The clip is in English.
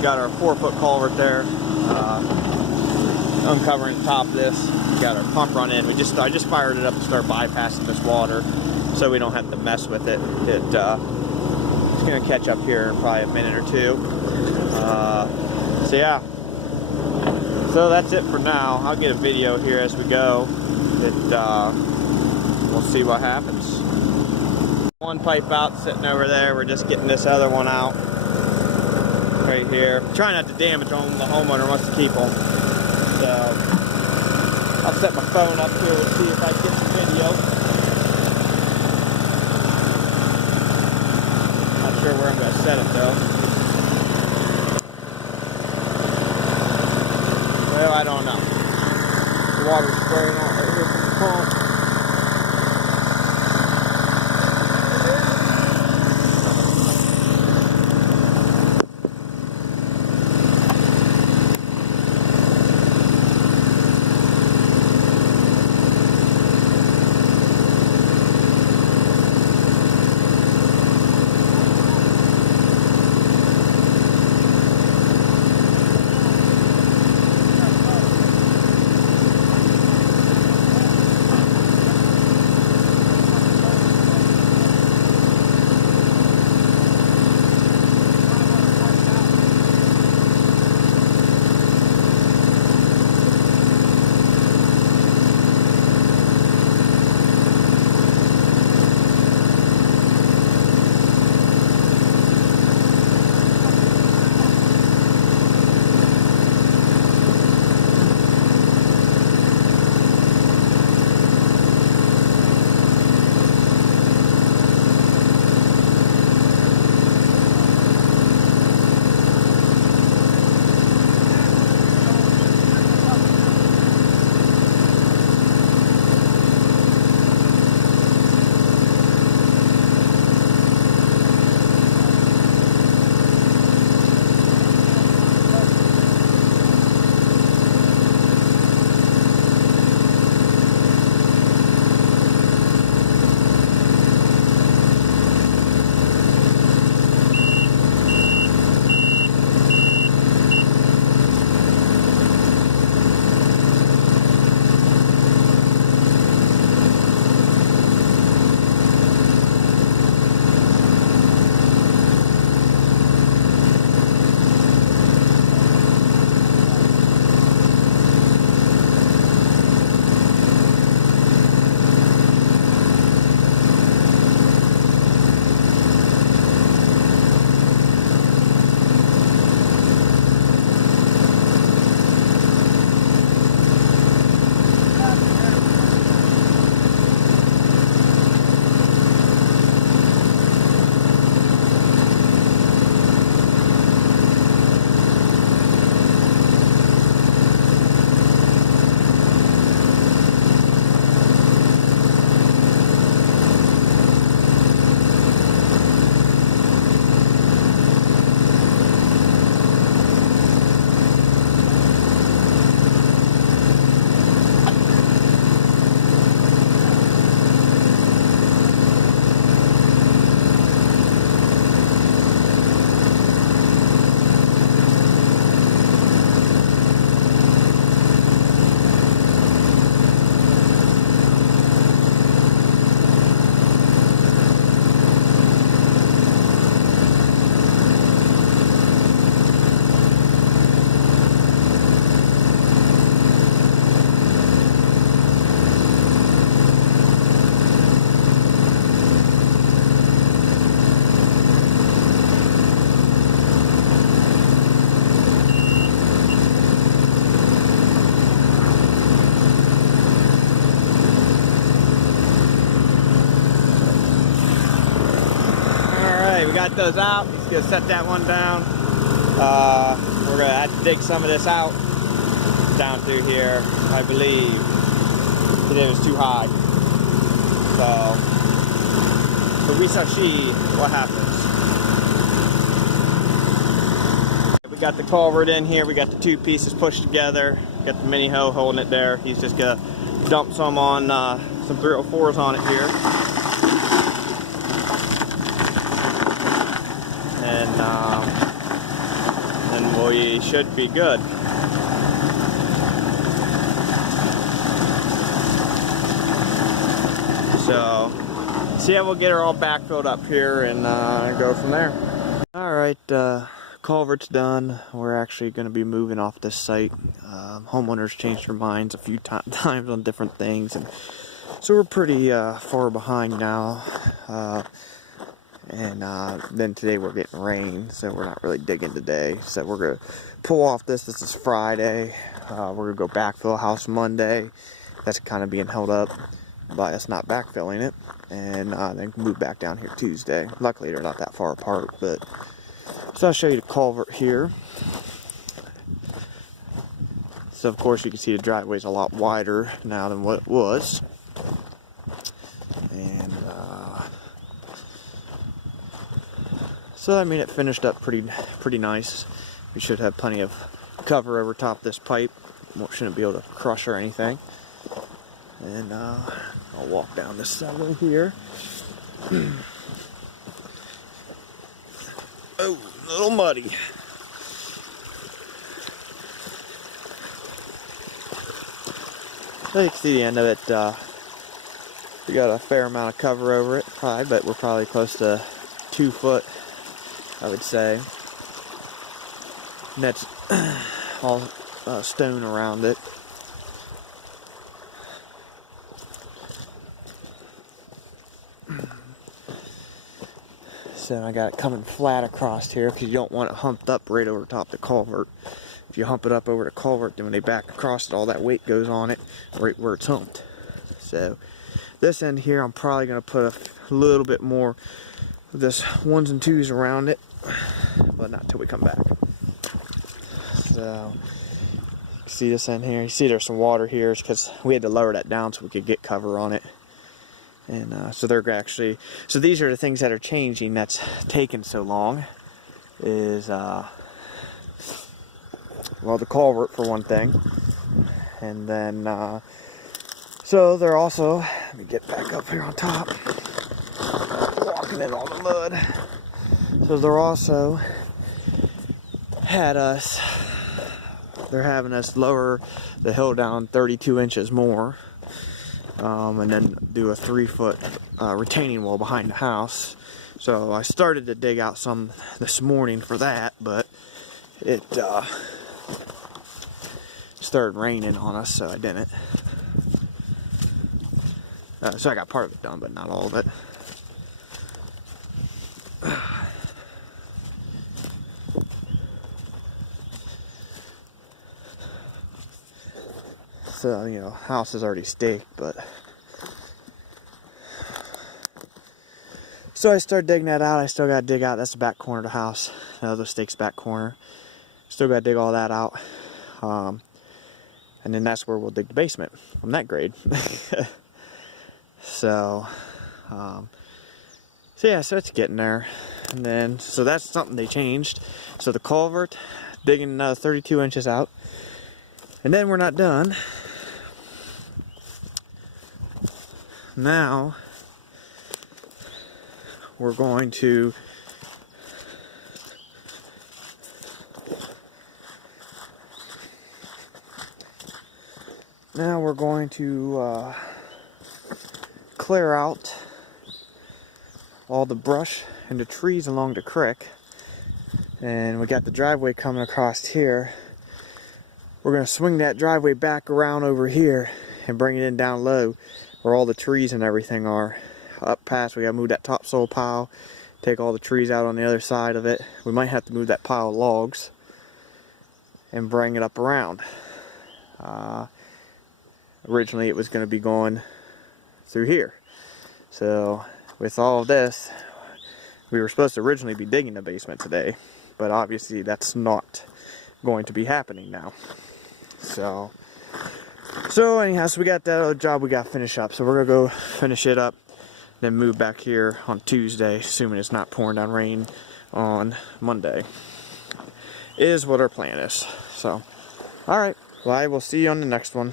We got our 4-foot culvert there, uncovering the top of this. We got our pump run in. I just fired it up to start bypassing this water, so we don't have to mess with it. It's gonna catch up here in probably a minute or two. So yeah. So that's it for now. I'll get a video here as we go. We'll see what happens. One pipe out sitting over there. We're just getting this other one out right here. Trying not to damage them. The homeowner wants to keep them. So I'll set my phone up here and see if I can get some video. Not sure where I'm going to set it though. Well, I don't know. The water's spraying out right here from the pump. got those out. He's gonna set that one down. We're gonna have to dig some of this out down through here, I believe. It was too high. So we shall see what happens. We got the culvert in here. We got the two pieces pushed together. Got the mini hoe holding it there. He's just gonna dump some on some 304s on it here. And then we should be good. So, yeah, we'll get her all backfilled up here and go from there. Alright, culvert's done. We're actually going to be moving off this site. Homeowners changed their minds a few times on different things, and so we're pretty far behind now. And then today we're getting rain, so we're not really digging today. So we're going to pull off this. This is Friday. We're going to go backfill house Monday. That's kind of being held up by us not backfilling it. And then move back down here Tuesday. Luckily they're not that far apart, but so I'll show you the culvert here. So of course you can see the driveway's a lot wider now than what it was. And so I mean, it finished up pretty nice. We should have plenty of cover over top of this pipe. Shouldn't be able to crush or anything. And I'll walk down this side right here. Oh, a little muddy. So you can see the end of it. We got a fair amount of cover over it, probably, but we're probably close to 2 foot, I would say. And that's all stone around it. So I got it coming flat across here because you don't want it humped up right over top the culvert. If you hump it up over the culvert, then when they back across it, all that weight goes on it right where it's humped. So this end here, I'm probably going to put a little bit more of this 1s and 2s around it, but not till we come back. So you can see this end here. You see there's some water here because we had to lower that down so we could get cover on it. And so they're actually, so these are the things that are changing that's taken so long is, well, the culvert for one thing. And then, so they're also, let me get back up here on top, walking in all the mud. So they're also they're having us lower the hill down 32 inches more. And then do a 3-foot retaining wall behind the house. So I started to dig out some this morning for that, but it started raining on us, so I didn't. So I got part of it done, but not all of it. So, you know, house is already staked, but so I started digging that out. I still got to dig out, that's the back corner of the house, the other stake's back corner. Still got to dig all that out, and then that's where we'll dig the basement from that grade. So yeah, so it's getting there. And then, so that's something they changed. So the culvert, digging another 32 inches out, and then we're not done. Now we're going to clear out all the brush and the trees along the creek. And we got the driveway coming across here. We're going to swing that driveway back around over here and bring it in down low where all the trees and everything are. Up past, we got to move that topsoil pile, take all the trees out on the other side of it. We might have to move that pile of logs and bring it up around. Originally it was going to be going through here. So with all of this, we were supposed to originally be digging the basement today, but obviously that's not going to be happening now. So anyhow, so we got that other job we got to finish up. So we're going to go finish it up, then move back here on Tuesday, assuming it's not pouring down rain on Monday, is what our plan is. So, alright, well, I will see you on the next one.